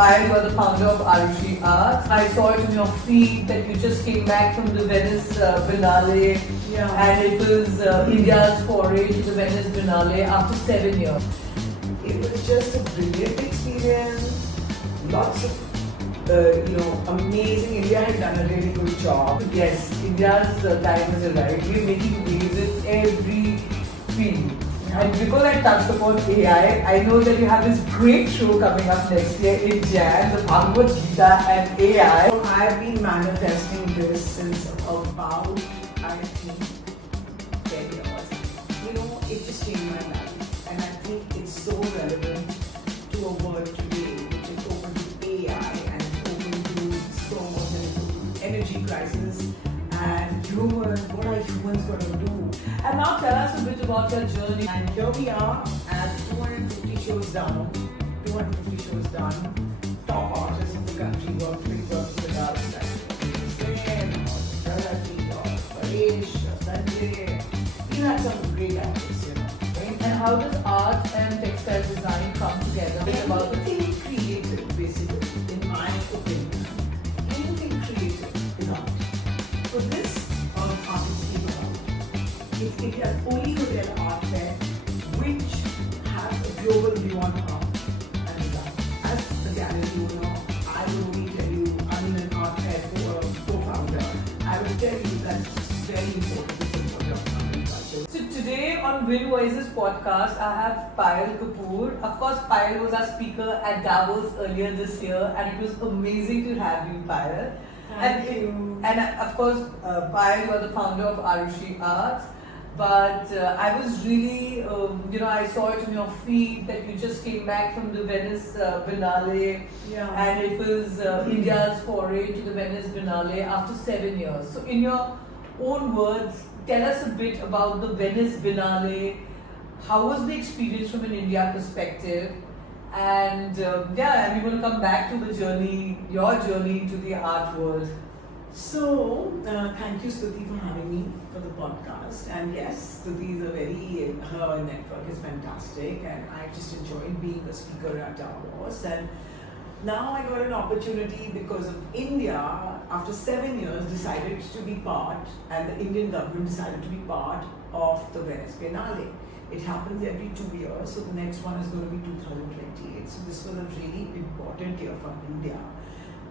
Payal, you are the founder of Arushi Arts. I saw it in your feed that you just came back from the Venice Biennale, and it was India's foray to the Venice Biennale after 7 years. It was just a brilliant experience. Lots of amazing. India had done a really good job. Yes, India's time has arrived. We're making waves in every field. And because I touched upon AI, I know that you have this great show coming up next year in Jan, the Bhagavad Gita and AI. I've been manifesting this since about, I think, 10 years. It just changed my life. And I think it's so relevant to a world today which is open to AI and open to storms and energy crisis and human. What are humans going to do? And now tell us a bit about your journey. And here we are at 250 shows done. Top artists in the country working with the artists like Paresh, Sanjay. You have some great artists, right? And how does art and textile design come together? Anything creative, basically, in my opinion. Anything creative is art. So this artist came about. It has only hotel art fair which has a global view on art and design. As the gallery owner, I will only tell you, I'm an art fair co-founder. I will tell you that it's very important to think about art and culture. So today on Win Voices podcast, I have Payal Kapoor. Of course, Payal was our speaker at Davos earlier this year, and it was amazing to have you, Payal. Thank you. And of course, Payal, you are the founder of Arushi Arts. But I was really, I saw it in your feed that you just came back from the Venice Biennale, and it was India's foray to the Venice Biennale after 7 years. So in your own words, tell us a bit about the Venice Biennale. How was the experience from an India perspective? And and we're going to come back to the journey, your journey to the art world. So, thank you, Stuti, for having me for the podcast. And yes, Stuti is her network is fantastic, and I just enjoyed being a speaker at Davos. And now I got an opportunity because of India, after 7 years, decided to be part, and the Indian government decided to be part of the Venice Biennale. It happens every 2 years, so the next one is going to be 2028. So this was a really important year for India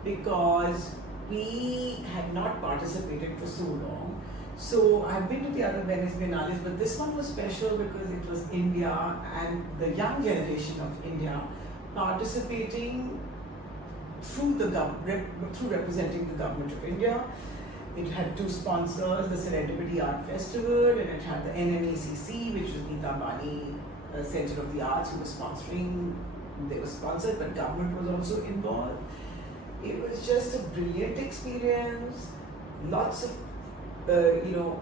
because we had not participated for so long. So I've been to the other Venice Biennales, but this one was special because it was India and the young generation of India participating through representing the government of India. It had two sponsors, the Serendipity Art Festival, and it had the NMECC, which was Neeta Bani Center of the Arts, who was sponsoring. They were sponsored, but government was also involved. It was just a brilliant experience. Lots of,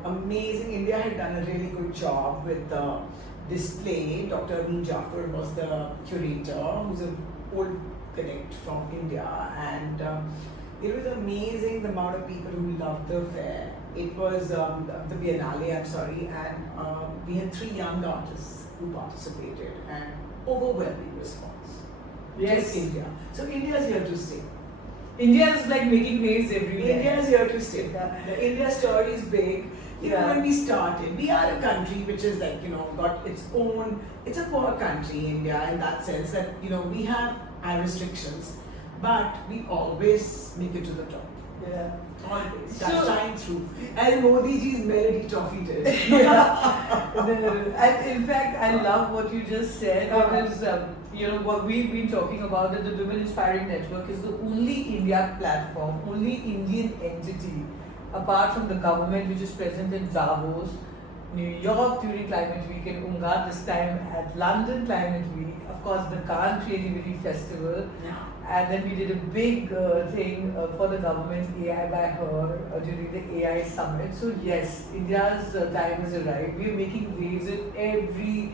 amazing. India had done a really good job with the display. Dr. Amin Jafar was the curator, who's an old connect from India, and it was amazing the amount of people who loved the fair. It was the Biennale, and we had 3 young artists who participated, and overwhelming response. Yes, India. So India is here to stay. India is like making waves everywhere. India is here to stay. The India story is big. When we started, we are a country which is got its own. It's a poor country, India, in that sense that we have our restrictions, but we always make it to the top. Yeah. Always. That shine through. And Modi ji's Melody Trophy did. And in fact, I love what you just said because what we've been talking about, that the Women Inspiring Network is the only India platform, only Indian entity apart from the government which is present in Davos, New York during Climate Week, in Ungarn this time, at London Climate Week, of course the Cannes Creativity Festival, and then we did a big thing for the government, AI by her, during the AI Summit. So yes, India's time has arrived. We are making waves in every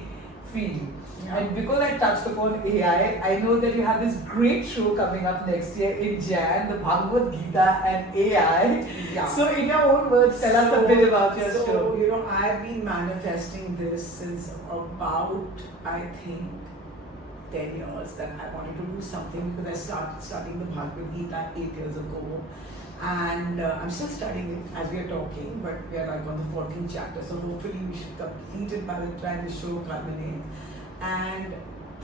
field. And because I touched upon AI, I know that you have this great show coming up next year in Jan, the Bhagavad Gita and AI. So in your own words, tell us a bit about your show. So, I've been manifesting this since about, I think, 10 years that I wanted to do something because I started studying the Bhagavad Gita 8 years ago. And I'm still studying it as we are talking, but we are like on the 14th chapter, so hopefully we should complete it by the time the show culminates. And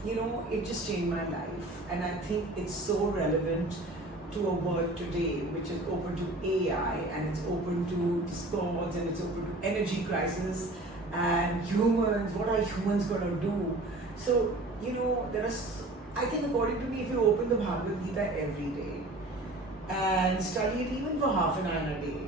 you know, it just changed my life, and I think it's so relevant to a world today which is open to AI, and it's open to discords, and it's open to energy crisis, and humans. What are humans gonna do? So you know, I think according to me, if you open the Bhagavad Gita every day and study it even for half an hour a day,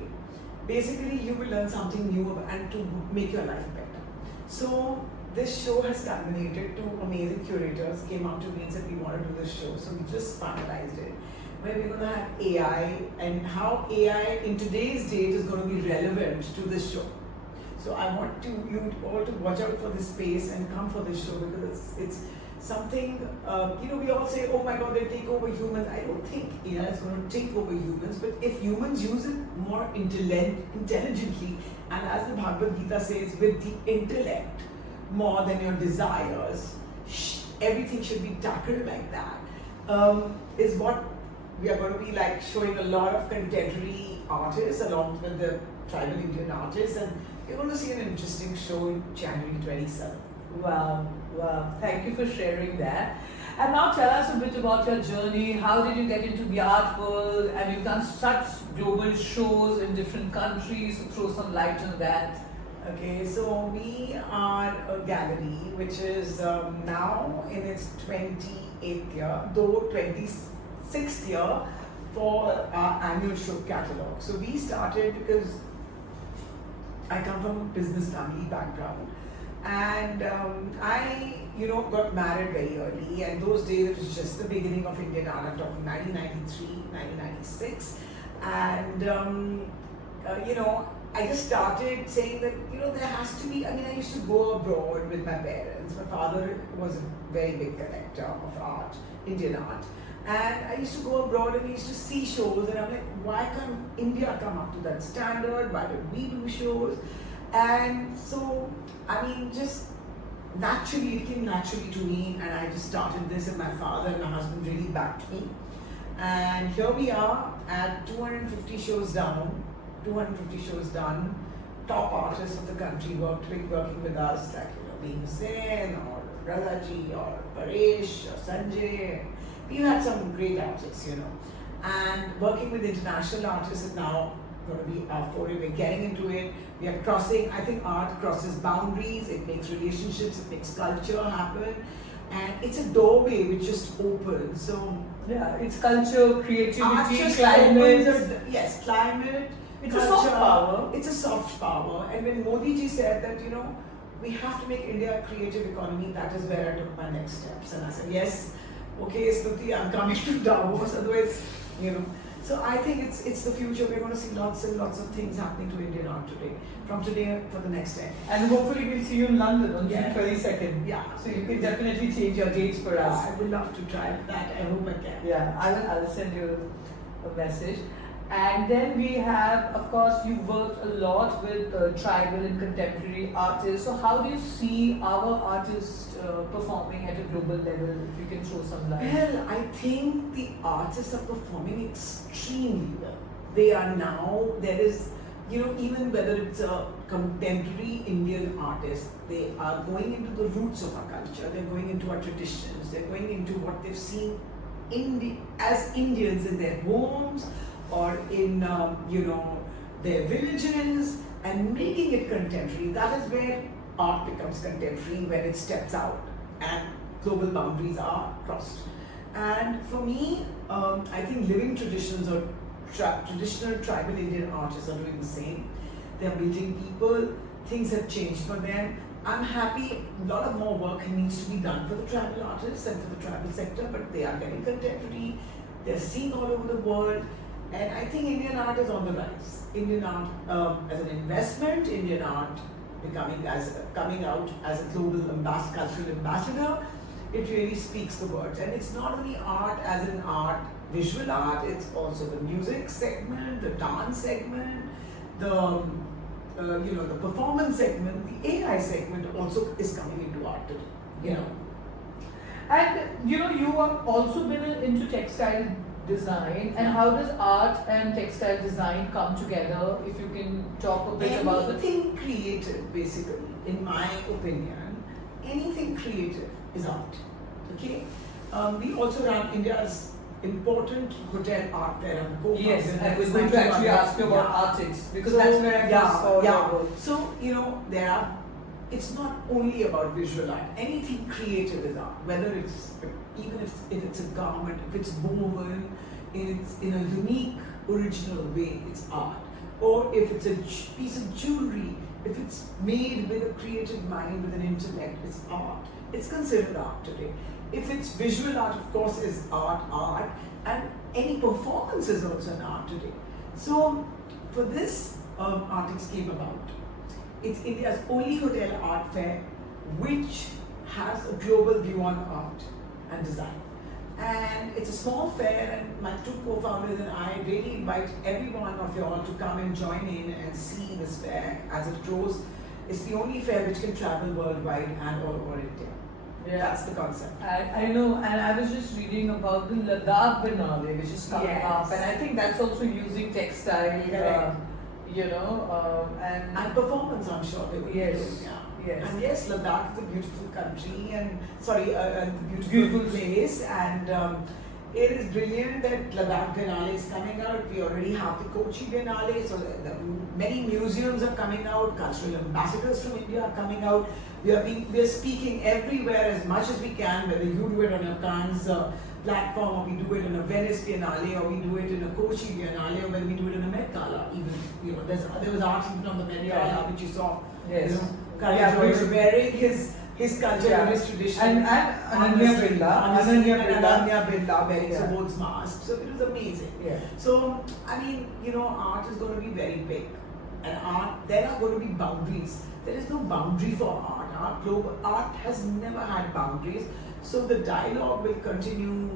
basically you will learn something new and to make your life better. So this show has culminated. Two amazing curators came up to me and said we want to do this show. So we just finalized it, where we're going to have AI and how AI in today's date is going to be relevant to this show. So I want you all to watch out for this space and come for this show, because it's something, you know, we all say, oh my God, they'll take over humans. I don't think AI is going to take over humans, but if humans use it more intelligently, and as the Bhagavad Gita says, with the intellect more than your desires, everything should be tackled like that, is what we are going to be like showing a lot of contemporary artists along with the tribal Indian artists, and you're going to see an interesting show in January 27th. Wow, wow. Thank you for sharing that. And now tell us a bit about your journey. How did you get into the art world? And you've done such global shows in different countries, so throw some light on that. Okay, so we are a gallery which is now in its 28th year, though 26th year for our annual show catalogue. So we started because I come from a business family background, and I, you know, got married very early, and those days it was just the beginning of Indian art. I'm talking 1993, 1996, and you know, I just started saying that, you know, there has to be, I mean, I used to go abroad with my parents. My father was a very big collector of art, Indian art. And I used to go abroad and we used to see shows, and I'm like, why can't India come up to that standard? Why don't we do shows? And so, I mean, just naturally, it came naturally to me, and I just started this, and my father and my husband really backed me. And here we are at 250 shows down. 250 shows done. Top artists of the country working with us, like, you know, being Hussain or Razaji or Paresh or Sanjay. We've had some great artists, you know. And working with international artists is now going to be our foray. We're getting into it. We are crossing, I think art crosses boundaries, it makes relationships, it makes culture happen. And it's a doorway which just opens. So yeah, it's culture, creativity, climate. Yes, climate. It's culture, a soft power. It's a soft power. And when Modi ji said that, you know, we have to make India a creative economy, that is where I took my next steps. And I said, yes, okay, Stuti, I'm coming to Davos, otherwise, you know. So I think it's the future. We're going to see lots and lots of things happening to Indian art today, from today for the next day. And hopefully we'll see you in London on June 22nd. Yeah. So you can definitely change your dates for us. I would love to try that. I hope I can. Yeah, I'll send you a message. And then we have, of course, you've worked a lot with tribal and contemporary artists. So how do you see our artists performing at a global level, if you can throw some light? Well, I think the artists are performing extremely well. They are now, there is, you know, even whether it's a contemporary Indian artist, they are going into the roots of our culture, they're going into our traditions, they're going into what they've seen as Indians in their homes, or in, you know, their villages, and making it contemporary. That is where art becomes contemporary, when it steps out and global boundaries are crossed. And for me, I think living traditions or traditional tribal Indian artists are doing the same. They're meeting people, things have changed for them. I'm happy, a lot of more work needs to be done for the tribal artists and for the tribal sector, but they are getting contemporary, they're seen all over the world. And I think Indian art is on the rise. Indian art as an investment, Indian art coming out as a global cultural ambassador, it really speaks the words. And it's not only art as an art, visual art, it's also the music segment, the dance segment, the you know, the performance segment, the AI segment also is coming into art today, you know. And you know, you have also been into textile design, and how does art and textile design come together? If you can talk a bit about it. Anything creative, basically, in my opinion, anything creative is art. Okay? We also run India's important hotel art fair. I'm co-founder. Yes, I and was it's going to my actually co-founder. ask you about Yeah. artists, because So, that's where I first saw your work. So, you know, there are, it's not only about visual art. Anything creative is art. Whether it's, even if it's a garment, if it's woven in a unique, original way, it's art. Or if it's a piece of jewelry, if it's made with a creative mind, with an intellect, it's art. It's considered art today. If it's visual art, of course, is art, and any performance is also an art today. So, for this, Artix came about. It's India's only hotel art fair which has a global view on art and design. And it's a small fair, and my two co-founders and I really invite every one of you all to come and join in and see this fair as it grows. It's the only fair which can travel worldwide and all over India. Yeah. That's the concept. I know, and I was just reading about the Ladakh Biennale, which is coming Yes. up, and I think that's also using textile, Correct. you know, And performance, I'm sure they will Yes. do. Yeah. Yes. And yes, Ladakh is a beautiful country and a beautiful, Beautiful. place, and it is brilliant that Ladakh Biennale is coming out. We already have the Kochi Biennale, so many museums are coming out. Cultural ambassadors from India are coming out. We are speaking everywhere as much as we can, whether you do it on a Cannes platform, or we do it in a Venice Biennale, or we do it in a Kochi Biennale, or when we do it in a Met Gala. Even, you know, there was art even on the Met Gala, Yeah. which you saw. Yes. You know, Karan Yeah, Joy because- wearing his culture Yeah. and his tradition. And Ananya Birla, Ananya Birla wearing Yeah. Subodh's mask. So it was amazing. Yeah. So, I mean, you know, art is going to be very big. And art, there are going to be boundaries. There is no boundary for art. Art has never had boundaries. So the dialogue will continue,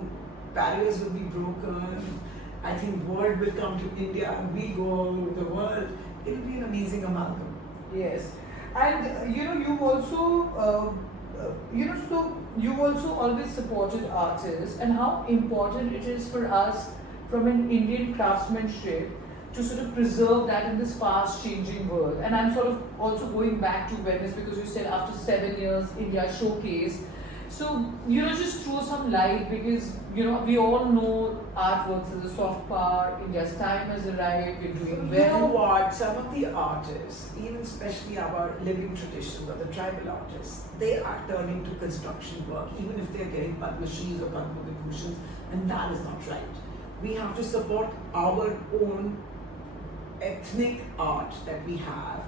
barriers will be broken. I think world will come to India, and we go all over the world. It will be an amazing amalgam. Yes, and you know, you've also, so you also always supported artists, and how important it is for us from an Indian craftsmanship to sort of preserve that in this fast changing world. And I'm sort of also going back to Venice, because you said after 7 years India showcase. So, you know, just throw some light, because, you know, we all know artworks as a soft power, India's time has arrived, we're doing You know well. what? Some of the artists, even especially our living traditions or the tribal artists, they are turning to construction work, even if they're getting Padma Shris or Padma Vibhushans, and that is not right. We have to support our own ethnic art that we have,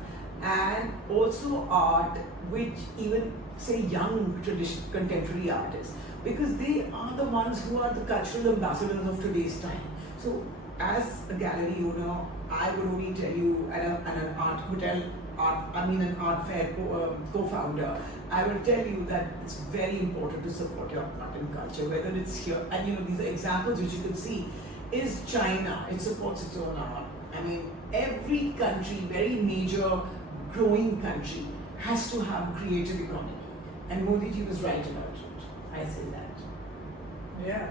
and also art which even say young tradition contemporary artists, because they are the ones who are the cultural ambassadors of today's time. So as a gallery owner, I would only tell you, and an art hotel an art fair co-founder, I will tell you that it's very important to support your art and culture, whether it's here, and you know, these are examples which you can see. Is China, it supports its own art. I mean, every country, very major growing country, has to have a creative economy. And Modi ji was right about it. I say that. Yeah.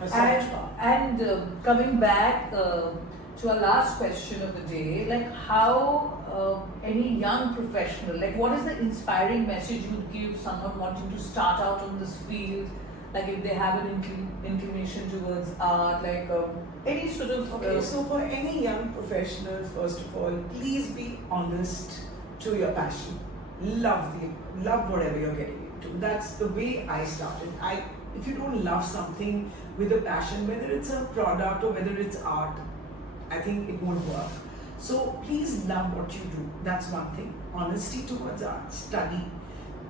A soft power. And coming back to our last question of the day, like how any young professional, like what is the inspiring message you would give someone wanting to start out on this field? Like if they have an inclination towards art, like any sort of. Okay, so for any young professional, first of all, please be honest to your passion. Love whatever you're getting into. That's the way I started. If you don't love something with a passion, whether it's a product or whether it's art, I think it won't work. So please love what you do. That's one thing. Honesty towards art. Study.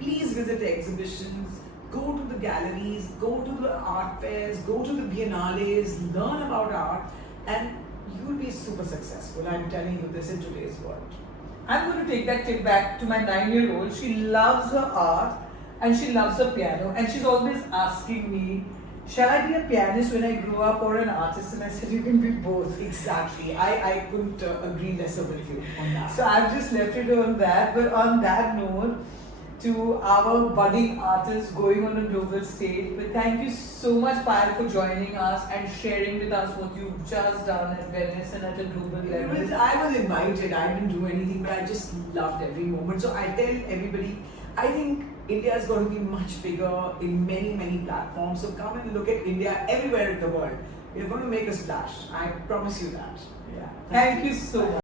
Please visit exhibitions. Go to the galleries. Go to the art fairs. Go to the biennales. Learn about art, and you'll be super successful. I'm telling you this in today's world. I'm going to take that tip back to my 9-year-old. She loves her art and she loves her piano, and she's always asking me, shall I be a pianist when I grow up or an artist? And I said, you can be both. Exactly. I couldn't agree lesser with you on that. So I've just left it on that. But on that note, to our budding artists going on a global stage. But thank you so much, Payal, for joining us and sharing with us what you've just done at Venice and at a global level. I was invited. I didn't do anything, but I just loved every moment. So I tell everybody, I think India is going to be much bigger in many, many platforms. So come and look at India everywhere in the world. We're going to make a splash. I promise you that. Yeah. Thank you so much.